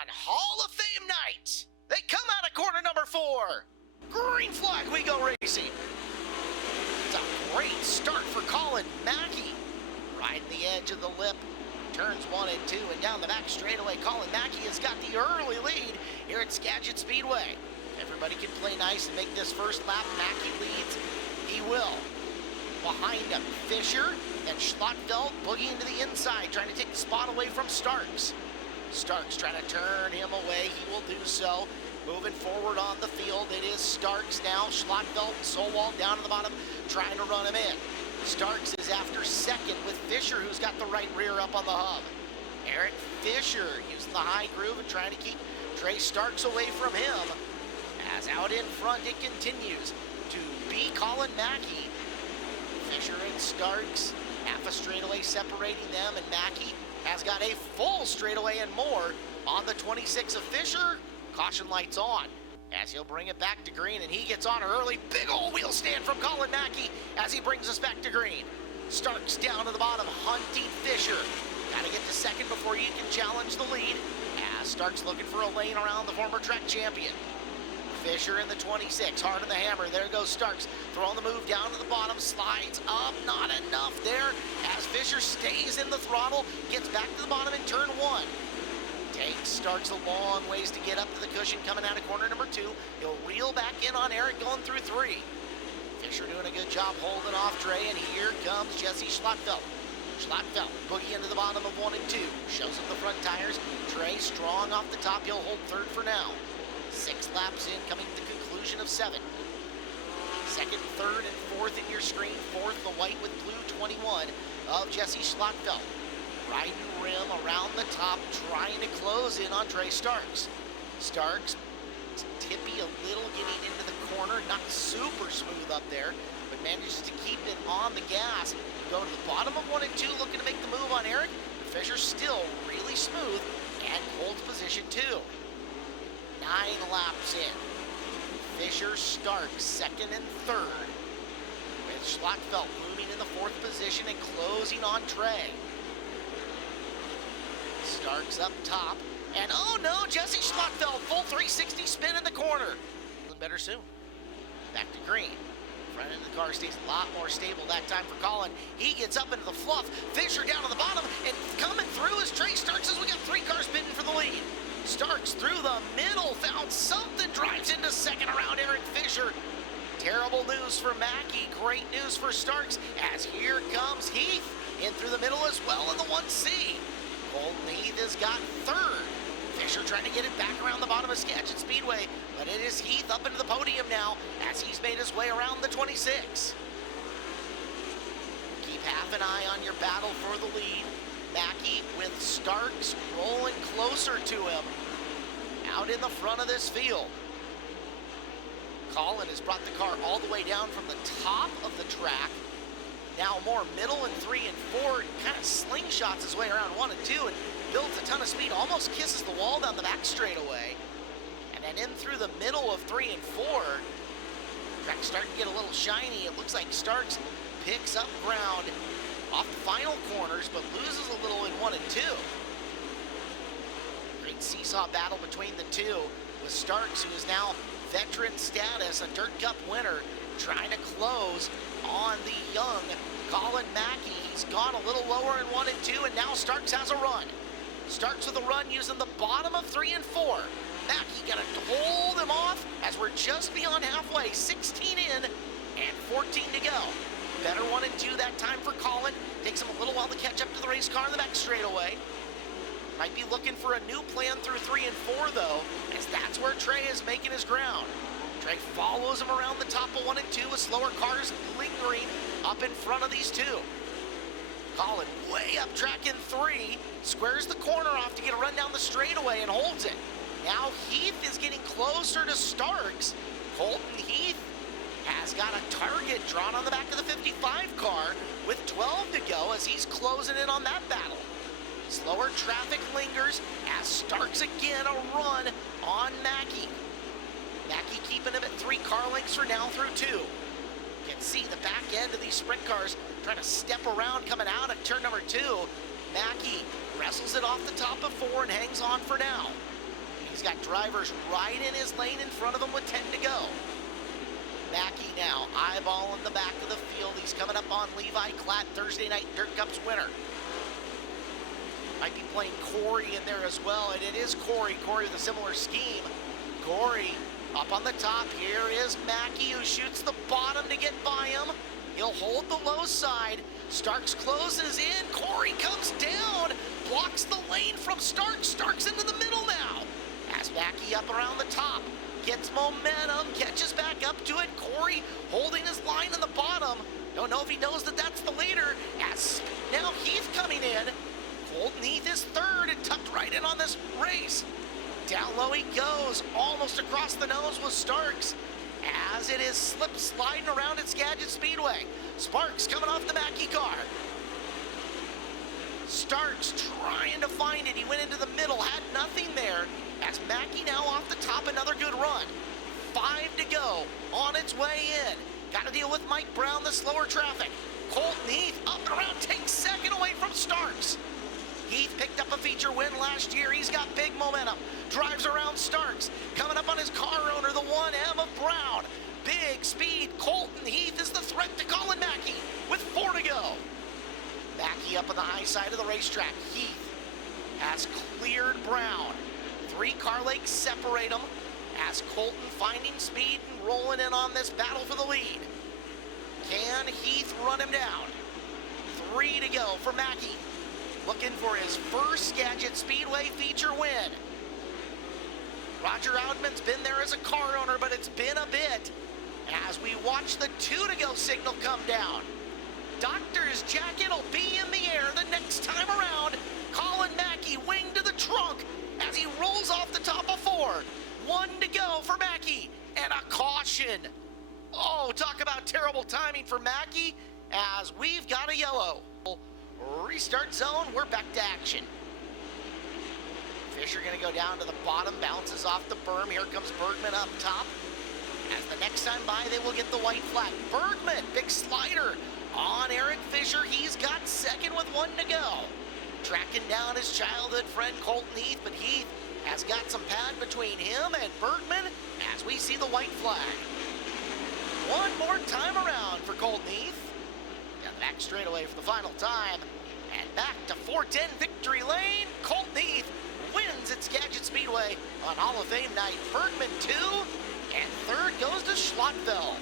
on Hall of Fame night. They come out of corner number 4. Green flag, we go racing. It's a great start for Colin Mackey. Riding the edge of the lip. Turns 1 and 2 and down the back straightaway. Colin Mackey has got the early lead here at Skagit Speedway. Everybody can play nice and make this first lap. Mackey leads. He will. Behind him, Fisher and Schlotfeld boogie into the inside, trying to take the spot away from Starks. Starks trying to turn him away. He will do so. Moving forward on the field, it is Starks now. Schlotfeld and Solwald down to the bottom, trying to run him in. Starks is after second with Fisher, who's got the right rear up on the hub. Eric Fisher using the high groove and trying to keep Trey Starks away from him. As out in front, it continues to be Colin Mackey. Fisher and Starks, half a straightaway separating them, and Mackey has got a full straightaway and more on the 26 of Fisher. Caution lights on as he'll bring it back to green, and he gets on early. Big old wheel stand from Colin Mackey as he brings us back to green. Starks down to the bottom, hunting Fisher. Got to get to second before you can challenge the lead, as Starks looking for a lane around the former track champion. Fisher in the 26, hard on the hammer. There goes Starks, throwing the move down to the bottom, slides up, not enough there, as Fisher stays in the throttle, gets back to the bottom in turn 1. Takes Starks a long ways to get up to the cushion coming out of corner number 2. He'll reel back in on Eric going through 3. Fisher doing a good job holding off Trey, and here comes Jesse Schlotfeld. Schlotfeld boogie into the bottom of 1 and 2. Shows him the front tires. Trey strong off the top. He'll hold third for now. 6 laps in, coming to the conclusion of 7. Second, third, and fourth in your screen. Fourth, the white with blue 21 of Jesse Schlotfeld. Riding rim around the top, trying to close in on Trey Starks. Starks tippy a little getting into the corner, not super smooth up there, but manages to keep it on the gas. Go to the bottom of 1 and 2, looking to make the move on Eric. Fisher still really smooth and holds position 2. 9 laps in. Fisher, Starks, second and third. With Schlotfeld moving in the 4th position and closing on Trey. Starks up top. And oh no, Jesse Schlotfeld, full 360 spin in the corner. Feeling better soon. Back to green. Front end of the car stays a lot more stable that time for Colin. He gets up into the fluff. Fisher down to the bottom, and coming through is Trey Starks as we got 3 cars bidding for the lead. Starks through the middle, found something, drives into second around Eric Fisher. Terrible news for Mackey, great news for Starks, as here comes Heath in through the middle as well in the 1C. Colton Heath has got third. Fisher trying to get it back around the bottom of Skagit Speedway, but it is Heath up into the podium now as he's made his way around the 26. Keep half an eye on your battle for the lead. Mackey with Starks rolling closer to him out in the front of this field. Colin has brought the car all the way down from the top of the track. Now more middle and 3 and 4, kind of slingshots his way around 1 and 2 and builds a ton of speed, almost kisses the wall down the back straightaway. And then in through the middle of 3 and 4, track's starting to get a little shiny. It looks like Starks picks up ground off the final corners, but loses a little in 1 and 2. Great seesaw battle between the two, with Starks, who is now veteran status, a Dirt Cup winner, trying to close on the young Colin Mackey. He's gone a little lower in 1 and 2, and now Starks has a run. Starks with a run using the bottom of 3 and 4. Mackey got to hold him off as we're just beyond halfway, 16 in and 14 to go. Better 1 and 2 that time for Colin. Takes him a little while to catch up to the race car in the back straightaway. Might be looking for a new plan through 3 and 4 though, as that's where Trey is making his ground. Trey follows him around the top of 1 and 2 with slower cars lingering up in front of these two. Colin way up track in 3, squares the corner off to get a run down the straightaway and holds it. Now Heath is getting closer to Starks. Colton Heath has got a target drawn on the back of the 55 car with 12 to go as he's closing in on that battle. Slower traffic lingers as Starks again a run on Mackey. Mackey keeping him at 3 car lengths for now through 2. You can see the back end of these sprint cars trying to step around coming out at turn number 2. Mackey wrestles it off the top of 4 and hangs on for now. He's got drivers right in his lane in front of him with 10 to go. Mackey now eyeballing the back of the field. He's coming up on Levi Klatt, Thursday Night Dirt Cup's winner. Might be playing Corey in there as well, and it is Corey with a similar scheme. Corey up on the top. Here is Mackey, who shoots the bottom to get by him. He'll hold the low side. Starks closes in. Corey comes down, blocks the lane from Starks. Starks into the middle now. As Mackey up around the top, gets momentum, catches back up to it. Corey holding his line in the bottom. Don't know if he knows that that's the leader. As now Heath coming in. Colton Heath is third and tucked right in on this race. Down low he goes, almost across the nose with Starks, as it is slip sliding around at Skagit Speedway. Sparks coming off the Mackey car. Starks trying to find it. He went into the middle, had nothing there. As Mackey now off the top, another good run. 5 to go, on its way in. Got to deal with Mike Brown, the slower traffic. Colton Heath up and around, takes second away from Starks. Heath picked up a feature win last year. He's got big momentum. Drives around Starks. Coming up on his car owner, the 1M of Brown. Big speed. Colton Heath is the threat to Colin Mackey with 4 to go. Mackey up on the high side of the racetrack. Heath has cleared Brown. 3 car legs separate them as Colton finding speed and rolling in on this battle for the lead. Can Heath run him down? 3 to go for Mackey. Looking for his first Skagit Speedway feature win. Roger Oudman's been there as a car owner, but it's been a bit. As we watch the 2 to go signal come down. Doctor's jacket will be in the air the next time around. Colin Mackey wing to the trunk as he rolls off the top of 4. 1 to go for Mackey and a caution. Oh, talk about terrible timing for Mackey as we've got a yellow. Restart zone, we're back to action. Fisher gonna go down to the bottom, bounces off the berm. Here comes Bergman up top. As the next time by, they will get the white flag. Bergman, big slider on Eric Fisher. He's got second with 1 to go. Tracking down his childhood friend Colton Heath, but Heath has got some pad between him and Bergman as we see the white flag. One more time around for Colton Heath. Down the back straightaway for the final time. And back to 410 victory lane. Colton Heath wins at Skagit Speedway on Hall of Fame night. Bergman 2, and third goes to Schlottveld.